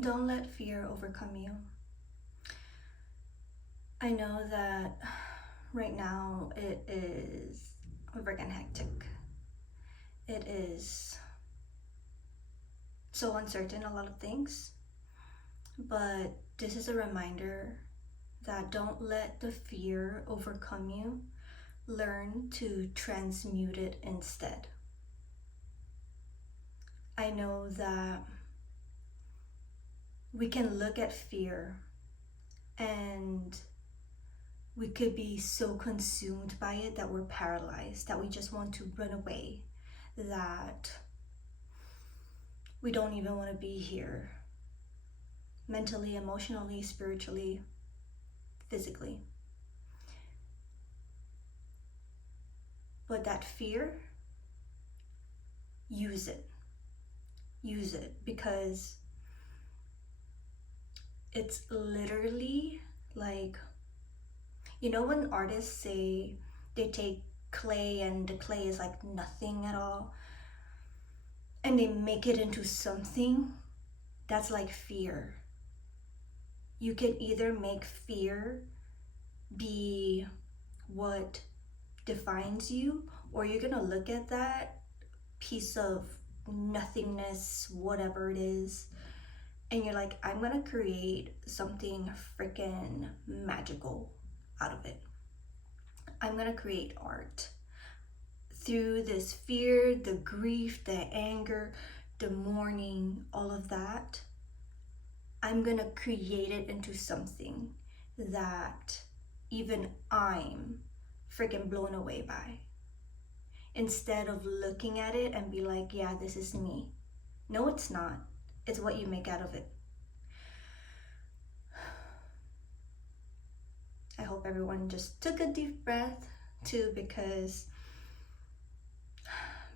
Don't let fear overcome you. I know that right now it is freaking hectic. It is so uncertain, a lot of things. But this is a reminder that don't let the fear overcome you. Learn to transmute it instead. I know that we can look at fear and we could be so consumed by it that we're paralyzed, that we just want to run away, that we don't even want to be here mentally, emotionally, spiritually, physically. But that fear, use it. Use it, because it's literally like, you know, when artists say they take clay and the clay is like nothing at all, and they make it into something, that's like fear. You can either make fear be what defines you, or you're gonna look at that piece of nothingness, whatever it is, and you're like, I'm gonna create something freaking magical out of it. I'm gonna create art. Through this fear, the grief, the anger, the mourning, all of that, I'm gonna create it into something that even I'm freaking blown away by. Instead of looking at it and be like, yeah, this is me. No, it's not. It's what you make out of it. I hope everyone just took a deep breath too, because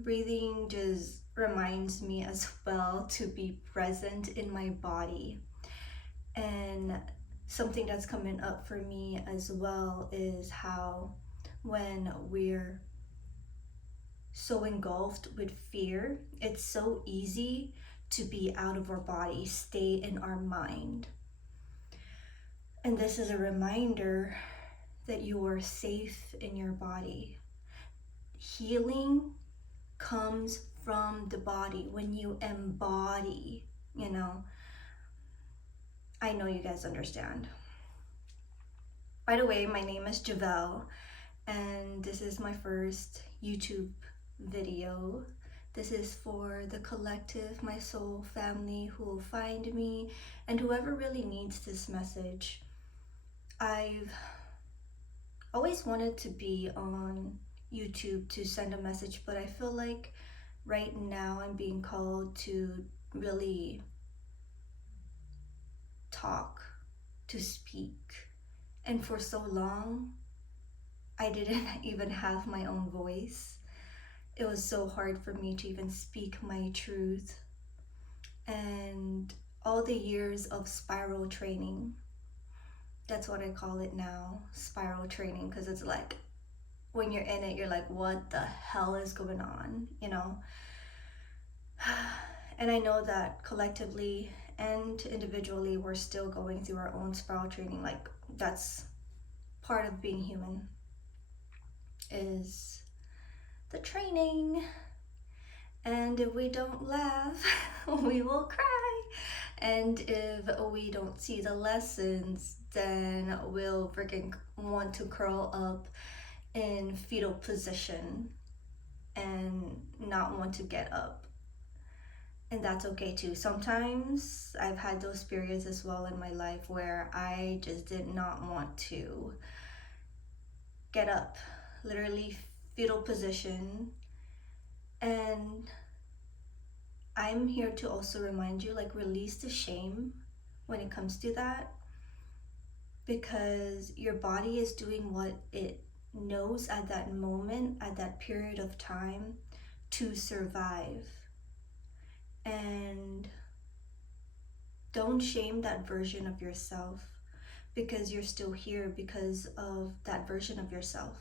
breathing just reminds me as well to be present in my body. And something that's coming up for me as well is how when we're so engulfed with fear, it's so easy to be out of our body, stay in our mind. And this is a reminder that you are safe in your body. Healing comes from the body when you embody, you know. I know you guys understand. By the way, my name is Javel, and this is my first YouTube video. This is for the collective, my soul family who will find me, and whoever really needs this message. I've always wanted to be on YouTube to send a message, but I feel like right now I'm being called to really talk, to speak. And for so long, I didn't even have my own voice. It was so hard for me to even speak my truth. And all the years of spiral training, that's what I call it now, spiral training, because it's like when you're in it, you're like, what the hell is going on, you know? And I know that collectively and individually, we're still going through our own spiral training. Like, that's part of being human, is the training. And if we don't laugh, we will cry. And if we don't see the lessons, then we'll freaking want to curl up in fetal position and not want to get up. And that's okay too. Sometimes I've had those periods as well in my life where I just did not want to get up, literally fetal position. And I'm here to also remind you, like, release the shame when it comes to that, because your body is doing what it knows at that moment, at that period of time, to survive. And don't shame that version of yourself, because you're still here because of that version of yourself.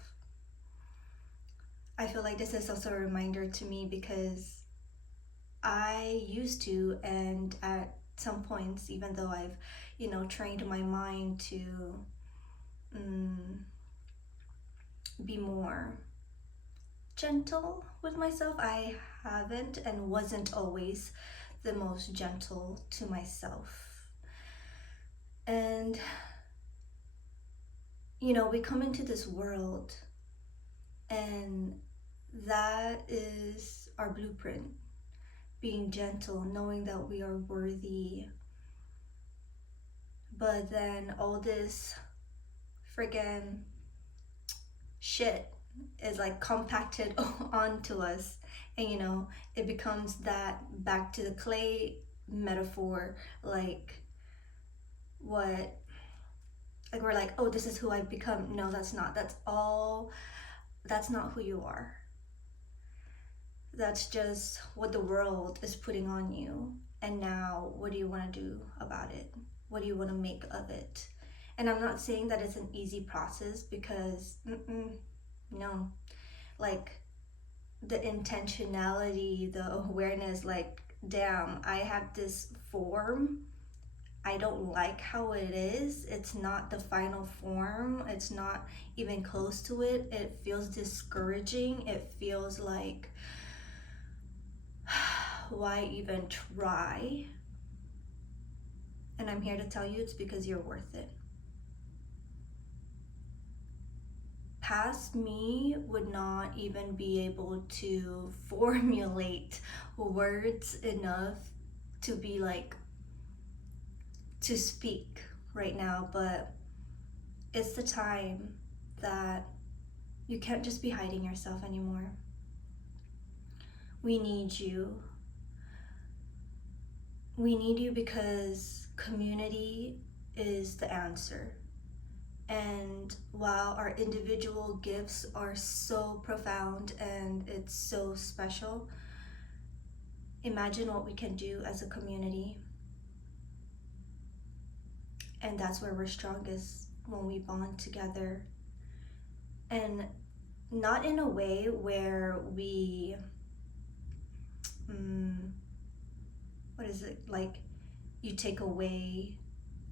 I feel like this is also a reminder to me, because I used to, and at some points, even though I've, trained my mind to um, be more gentle with myself, I haven't and wasn't always the most gentle to myself. And, we come into this world, and that is our blueprint, being gentle, knowing that we are worthy. But then all this friggin' shit is like compacted onto us, and it becomes that back to the clay metaphor, like what, like we're like, oh, this is who I've become. No, that's not. That's not who you are. That's just what the world is putting on you. And now, what do you want to do about it? What do you want to make of it? And I'm not saying that it's an easy process, because no, like the intentionality, the awareness, like, damn, I have this form. I don't like how it is. It's not the final form. It's not even close to it. It feels discouraging. It feels like, why even try? And I'm here to tell you it's because you're worth it. Past me would not even be able to formulate words enough to be like, to speak right now, but it's the time that you can't just be hiding yourself anymore. We need you. We need you because community is the answer. And while our individual gifts are so profound and it's so special, imagine what we can do as a community. And that's where we're strongest, when we bond together. And not in a way where we, what is it, like you take away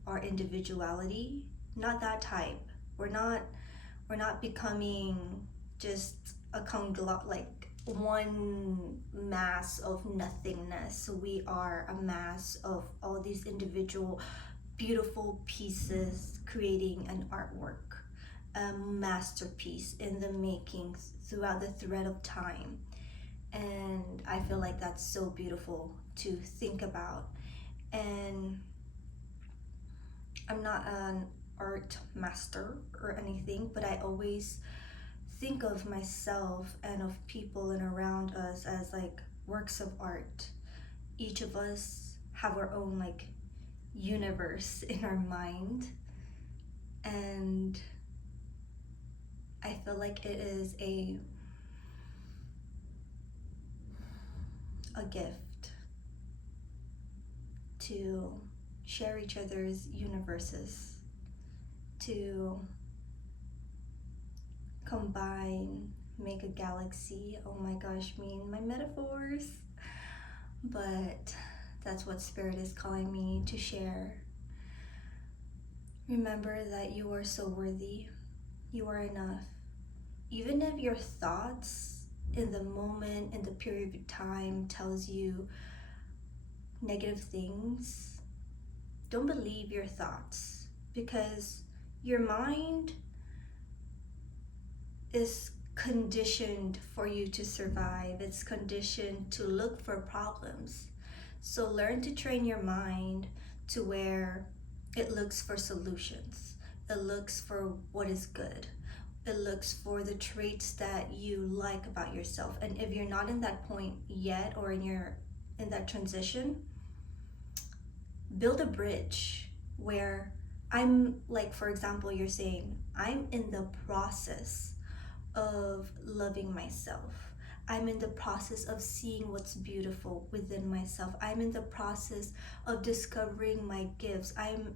our individuality. Not that type. We're not becoming just a conglomerate, like one mass of nothingness. We are a mass of all these individual beautiful pieces creating an artwork, a masterpiece in the making throughout the thread of time. And I feel like that's so beautiful to think about. And I'm not an art master or anything, but I always think of myself and of people and around us as like works of art. Each of us have our own like universe in our mind, and I feel like it is a gift to share each other's universes, to combine, make a galaxy. Oh my gosh, me and my metaphors. But that's what Spirit is calling me to share. Remember that you are so worthy. You are enough. Even if your thoughts in the moment, in the period of time, tells you negative things, don't believe your thoughts, because your mind is conditioned for you to survive. It's conditioned to look for problems. So learn to train your mind to where it looks for solutions. It looks for what is good. It looks for the traits that you like about yourself. And if you're not in that point yet, or in that transition, build a bridge where I'm like, for example, you're saying, I'm in the process of loving myself. I'm in the process of seeing what's beautiful within myself. I'm in the process of discovering my gifts. I'm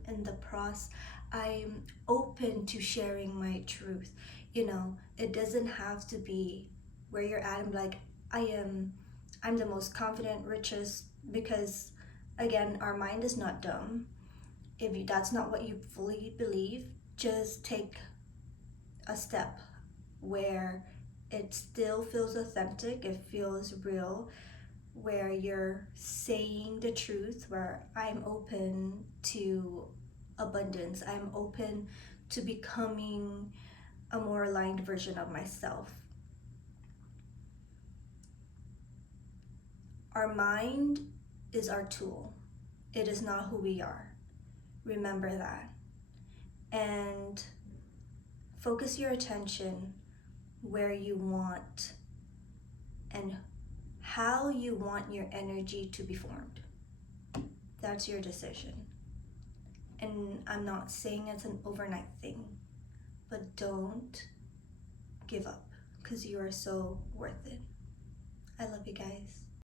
open to sharing my truth. It doesn't have to be where you're at. I'm like, I'm the most confident, richest, because Again, our mind is not dumb. If that's not what you fully believe, just take a step where it still feels authentic, it feels real, where you're saying the truth, where I'm open to abundance, I'm open to becoming a more aligned version of myself. Our mind is our tool, it is not who we are. Remember that. And focus your attention where you want and how you want your energy to be formed. That's your decision. And I'm not saying it's an overnight thing, but don't give up because you are so worth it. I love you guys.